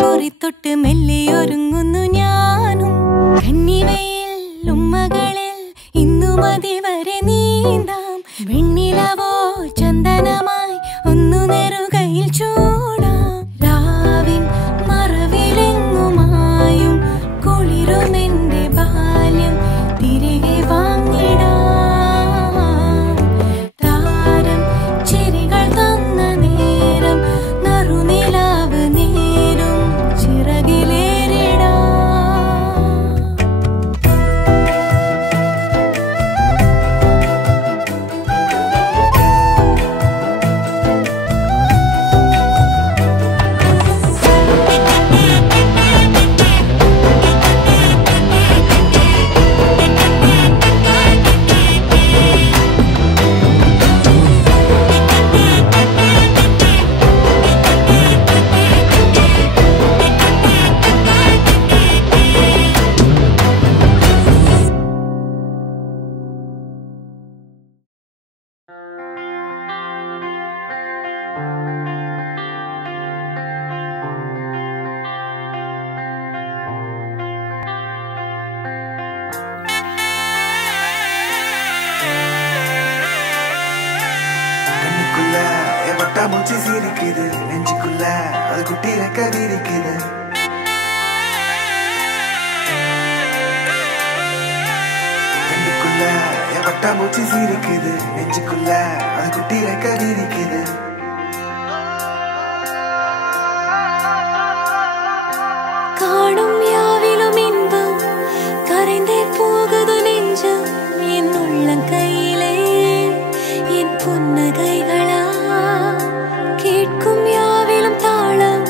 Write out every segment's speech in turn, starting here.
കോറിത്തൊട്ട് മെല്ലെ ഒരുങ്ങുന്നു ഞാനും കന്നിവയിൽ ഉമ്മകളിൽ ഇന്നു മതി വരെ നീന്താം വെണ്ണിലവോ ചന്ദനമായി ഒന്നു നെറുകയിൽ ചൂടാം രാവിൻ മറവിലെങ്ങുമായും കുളിരുമെന്റെ ബാല്യം തിരികെ വാങ്ങിടാം താരം ചിരികൾ തന്ന നേരം നറുനിലാവ് നേരും ചിറകിലേറിടാം மூச்சு சிரிக்குது நெஞ்சுக்குள்ள அது குட்டி ரெக்க விரிக்குது கண்ணுக்குள்ள வட்டா மூச்சு சிரிக்குது நெஞ்சுக்குள்ள அது குட்டி ரெக்க விரிக்குது காணும் யாவிலும் இன்பம் கரைந்தே போகுது நெஞ்சம் என் உள்ளங்கையிலே என் புன்னகைகளா கேட்கும் யாவிலும் தாளம்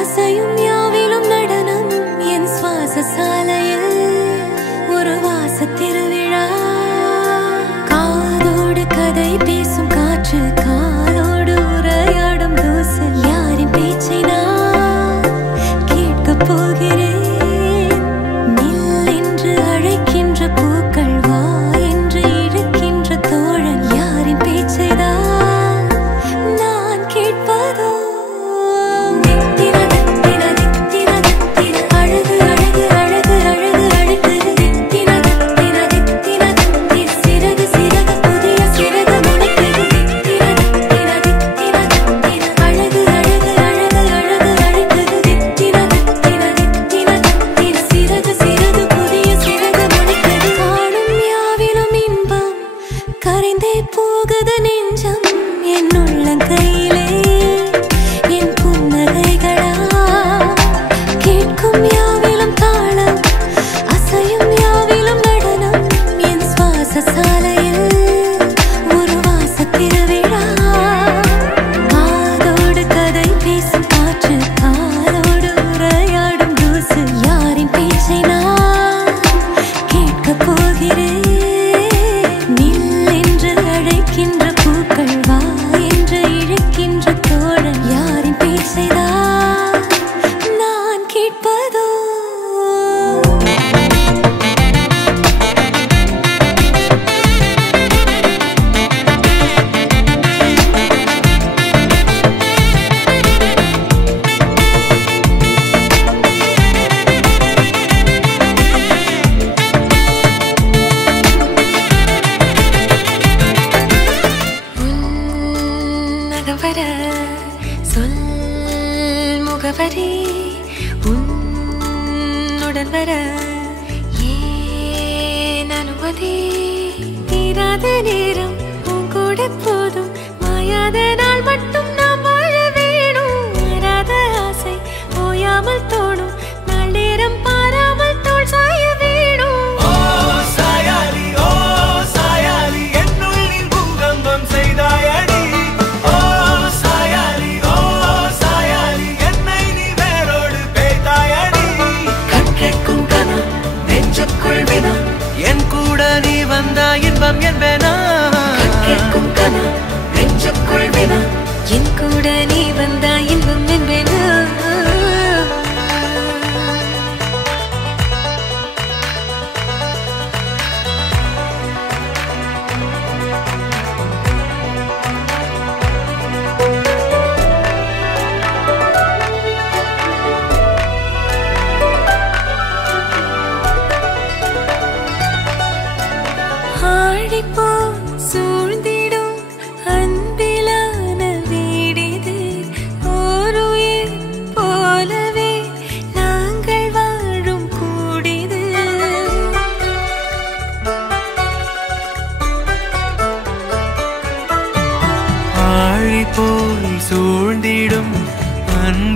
அசையும் யாவிலும் நடனம் என் சுவாச சாலையில் ஒரு வாச திருவிழா காதோடு கதை பேசும் காற்று காலோடு உரையாடும் தூசு யாரின் பேச்சை நான் கேட்கப் போகிறேன் நில் என்று அழைக்கின்ற பூக்கள் வா என்று இழுக்கின்ற தோழன் யாரின் பேச்சை தான்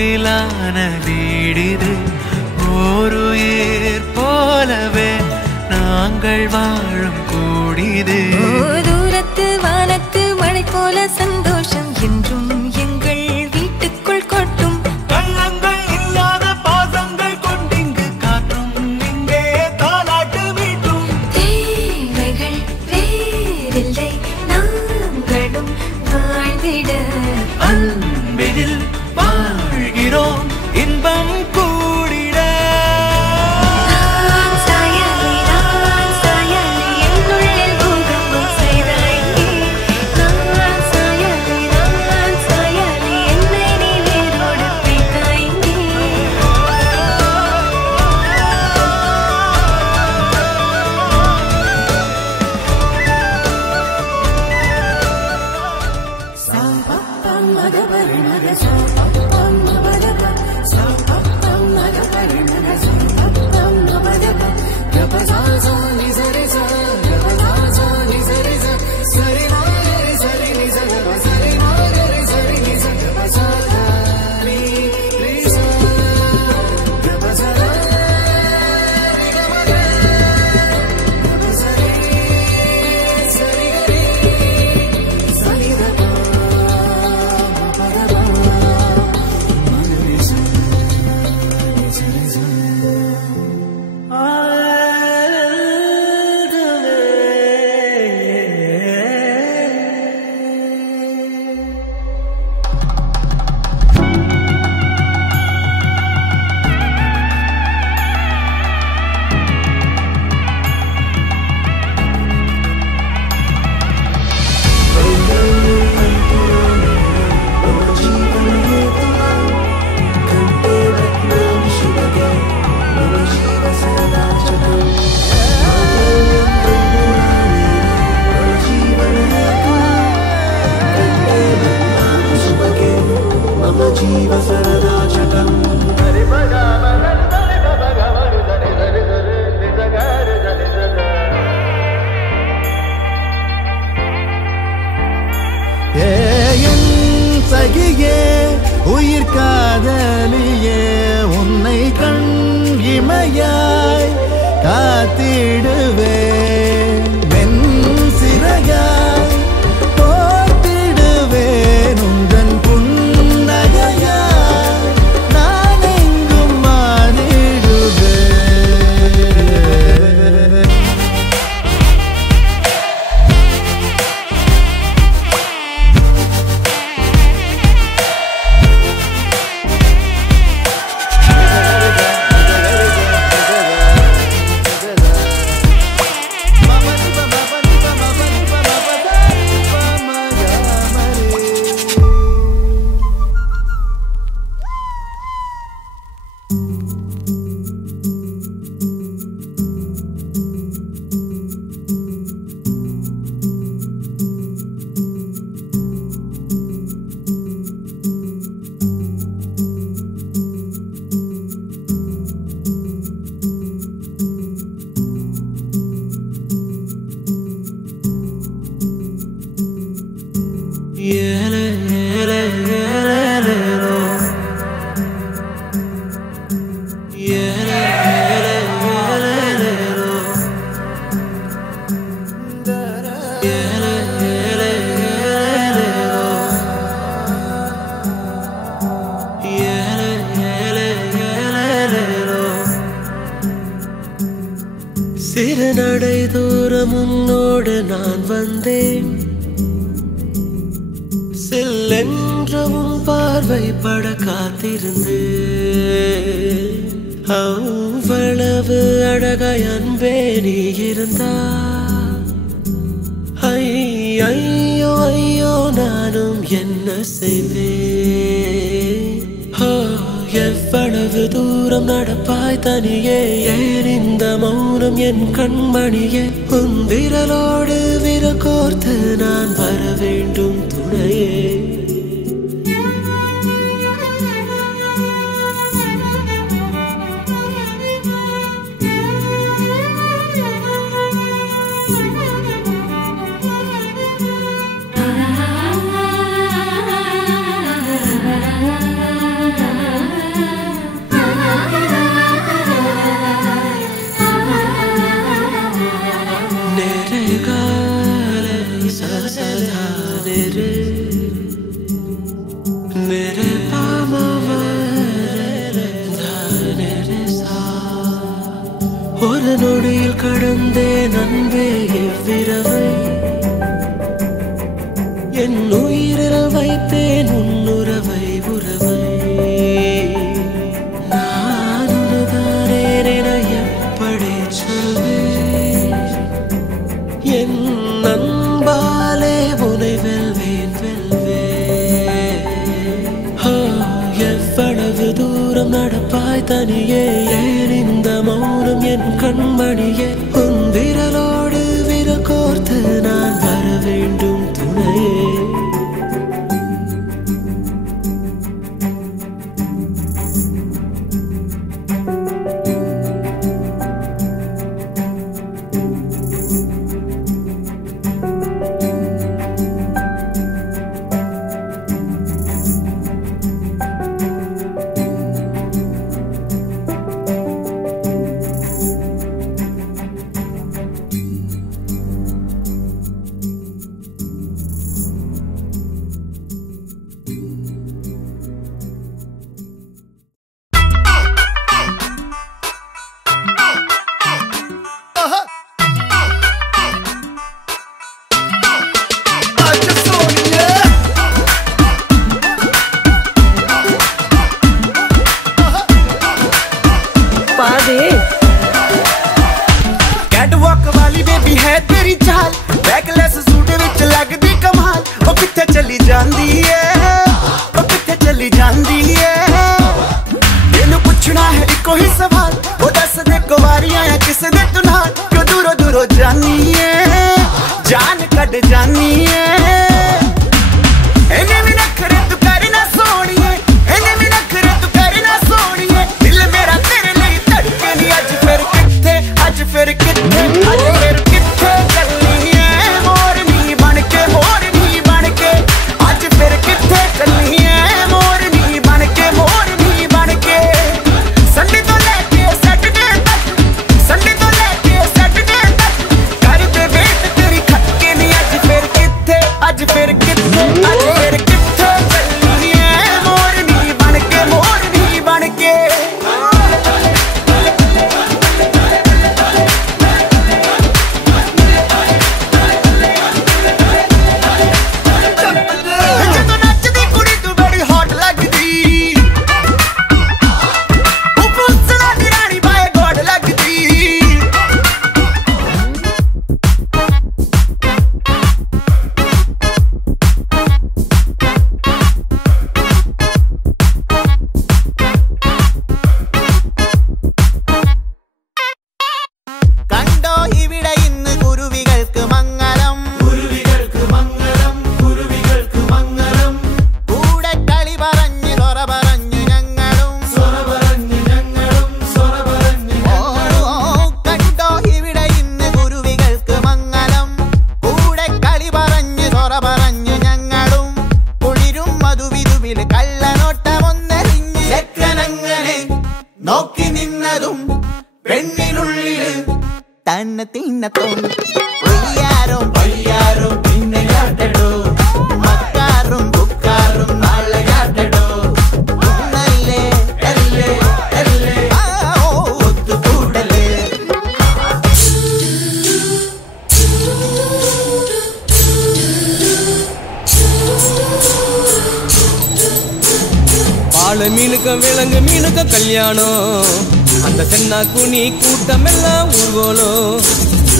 அன்பிலான வீடிது ஓருயிர் போலவே நாங்கள் வாழும் கூடிது தூரத்து வானத்து மழை போல சந்தோஷம் என்றும் எங்கள் வீட்டுக்குள் கொட்டும் கள்ளங்கள் இல்லாத பாசங்கள் கொண்டிங்கு காற்றும் இங்கே தாலாட்டு வீட்டும் தேவைகள் வேறில்லை நாங்களும் வாழ்ந்திட அன்பினில் வாழ்கிறோம் இன்பம் கூடிட சாயலி என்னுள்ளில் பூகம்பம் செய்தாய் நான் சாயலி என்னை நீ வேரோடு பிடித்தாய் சகியே உயிர் காதலியே உன்னை கண் இமையாய் காத்திடுவே மென் சிறையாய் போத்திடுவேன் உந்தன் புன்னகையாய் நான் எங்கும் மாறிடுவேன் சிறு நடை தூரம் உன்னோடு நான் வந்தேன் செல்லென்றவும் பார்வை பட காத்திருந்து அவ்வளவு அழகாய் அன்பே நீ இருந்தா ஐயோ ஐயோ நானும் என்ன செய்வேன் எவ்வளவு தூரம் நடப்பாய் தனியே ஏன் இந்த மௌனம் என் கண்மணியே உன் விரலோடு விரல் கோர்த்து நான் வர வேண்டும் துணையே ஒரு நொடியில் கடந்தேன் அன்பே எவ்விரவை என் உயிரில் வைத்தேன் உன்னுறவை உறவை நான் உனதானே என எப்படி சொல்வேன் என் அன்பாலே உனை வெல்வேன் எவ்வளவு தூரம் நடப்பாய் தனியே ஏன் இந்த மௌனம் என் கண்மணியே உன் விரலோடு விரல் கோர்த்து நான் வர வேண்டும் துணையே விலங்கு மீனுக்க கல்யாணம் அந்த தென்னா குனி கூட்டமெல்லாம் ஊர்வலம்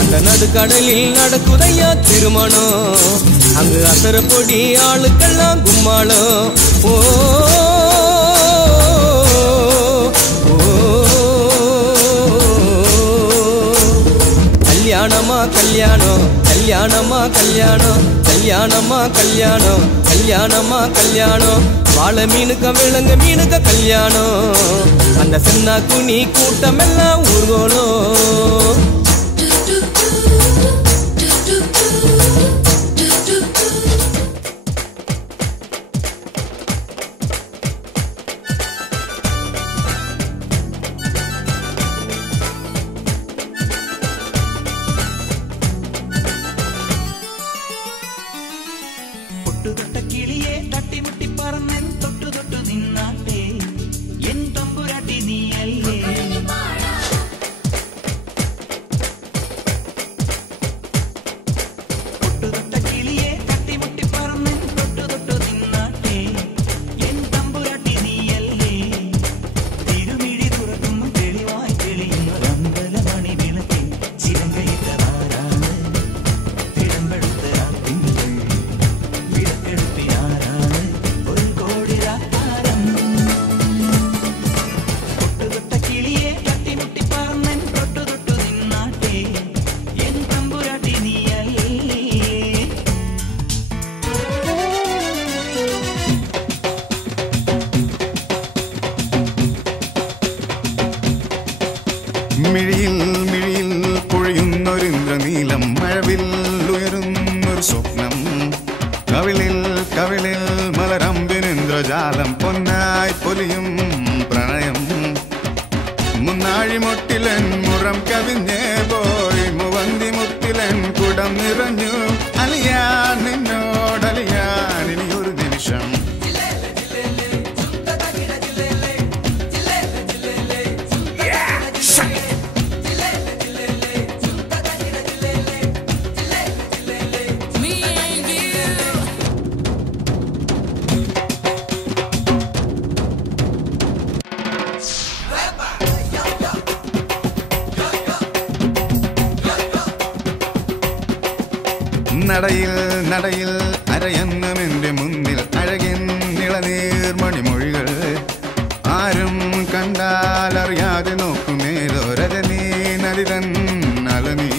அந்த நடுக்கடலில் நடக்குதையா திருமணம் அங்கு அசர பொடி ஆளுக்கெல்லாம் கும்மாளம் ஓ கல்யாணமா கல்யாணம் கல்யாணமா கல்யாணம் கல்யாணமா கல்யாணம் கல்யாணமா கல்யாணம் வாழை மீனுக்க விலங்கு மீனுக்க கல்யாணம் அந்த சின்ன குனி கூட்டமெல்லாம் ஊர்வலம் മിഴിയിൽ മിഴിയിൽ പൊഴിയുന്നൊരിന്ദ്രനീലം മഴവിൽ ഉയരുന്നൊരു സ്വപ്നം കവിളിൽ കവിളിൽ മലരമ്പിനിന്ദ്രജാലം പൊന്നായി പൊലിയും പ്രണയം മുന്നാഴിമുട്ടിലൻ മുറം കവിഞ്ഞേ പോയി മുവന്തി മുത്തിലൻ കുടം നിറഞ്ഞു അലിയാൻ നിന്നോടലിയാൻ ഇനിയൊരു നിമിഷം നടയിൽ നടയിൽ അരയന്നമെന്റെ മുന്നിൽ അഴകിൻ നിളനീർമണിമൊഴികൾ ആരും കണ്ടാലറിയാതെ നോക്കുന്നേതോ രജനീ നദിതൻ അലനീ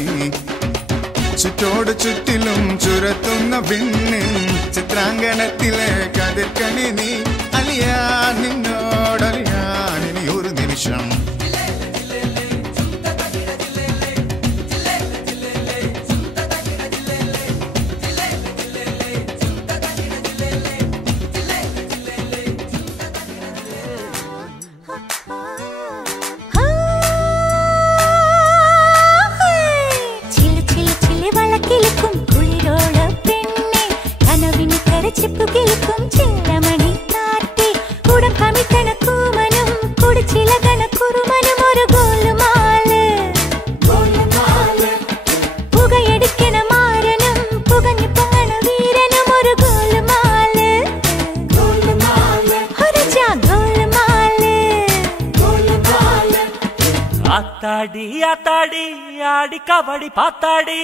ചുറ്റോട് ചുറ്റിലും ചുരത്തുന്ന പിന്നിൻ ചിത്രാങ്കണത്തിലെ കതിർക്കണി നീ അലിയാൻ നിന്നോടലിയാൻ ഇനി ഒരു നിമിഷം ஆத்தாடி ஆத்தாடி ஆடி கபடி பாத்தாடி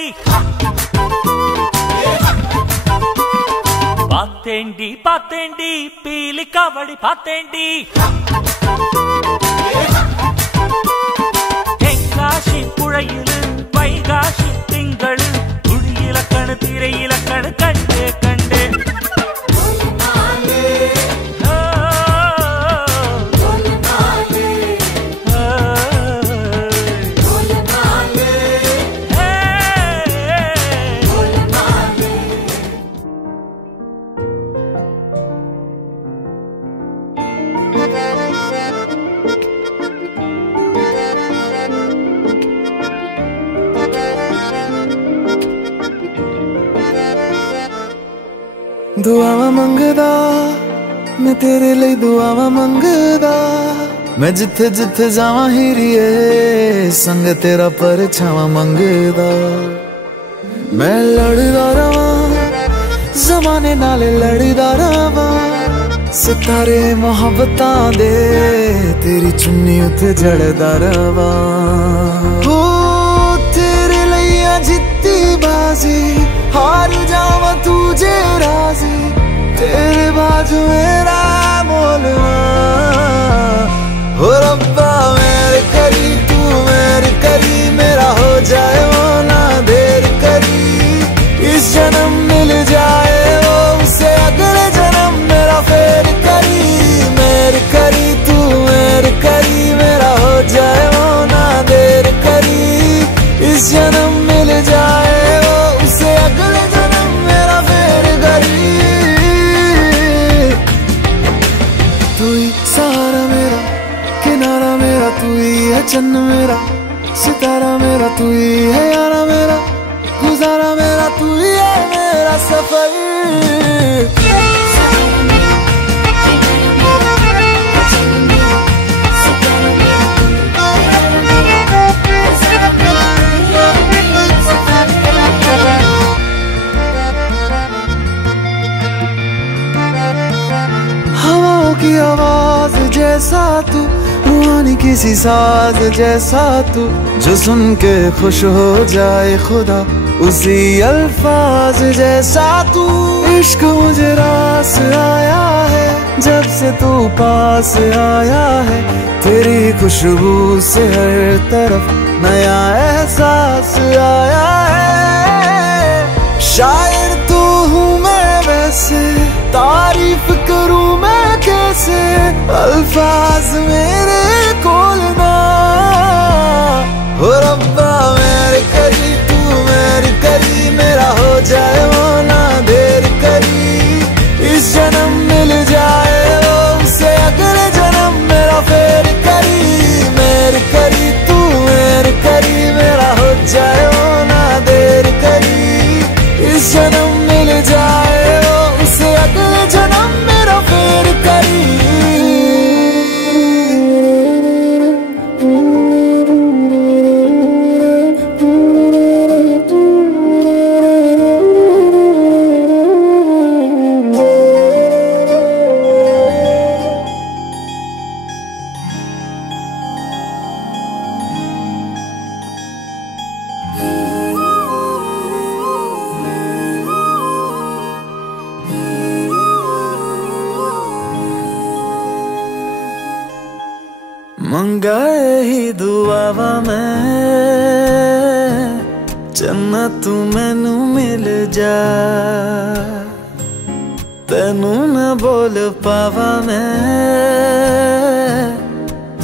பாத்தேண்டி பாத்தேண்டி பீலி கபடி பாத்தேண்டி தெங்காசி புழையிலு வைகாசி திங்களு துடியிலக்கணு திரையிலக்கணு கண்டே கண்டே दुआवा मंगदा मैं तेरे लिए दुआवा मंगदा मैं जिथे जिथे जावा हीरिए संग तेरा परछावा मंगदा मैं लड़दा रवा जमाने नाले लड़दा रवा सितारे मोहब्बतां दे तेरी चुन्नी उते जड़दा रवा हो तेरे लिए जित्ती बाजी हार जावा तुझे राजी तेरे बाजू मेरा मोलवा हो रब्बा मेरे करी तू मेरे करी मेरा हो जाए वो ना देर करी इस जन्म मिल जाए वो उसे अगले जन्म मेरा फेर करी मेरे करी तू मेरे करी मेरा हो जाए वो ना देर करी इस जन्म मिल जाए वो उसे अगले जन्म मेरा फेर करी तू ही सहारा मेरा किनारा मेरा तू ही है चन्न मेरा सितारा मेरा तू ही है यारा मेरा गुजारा मेरा तू ही है मेरा सफर हवाओं की आवाज जैसा तू रूहानी किसी साज जैसा तू जो सुन के खुश हो जाए खुदा उसी अल्फाज जैसा तू इश्क मुझे रास आया है जब से तू पास आया है तेरी खुशबू से हर तरफ नया एहसास आया है शायर तू हूँ मैं वैसे तारीफ करूँ मैं कैसे अल्फाज मेरे कोल ना मंगाए ही दुआवा मैं चन्ना तू मैनू मिल जा तेनू न बोल पावा मैं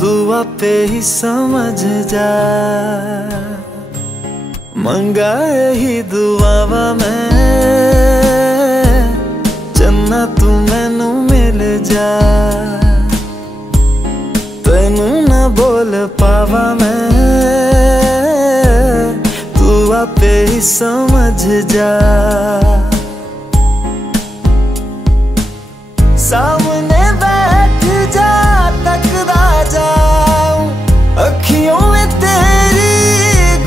तू आपे ही समझ जा मंगाए ही दुआवा मैं चन्ना तू मैनू मिल जा तेनू न बोल पावा मैं तू आपे ही समझ जा सामने बैठ जा तकदा जाऊं अखियों में तेरी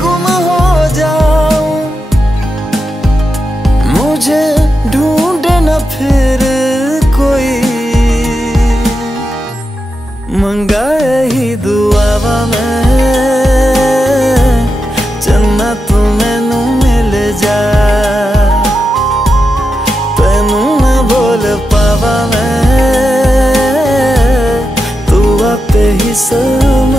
गुम हो जाऊं मुझे ढूंढे न फिर कोई मंगाए ही दुआवा मैं चन्ना तू मैनू मिल जा तेनू न बोल पावा मैं तू आपे ही सब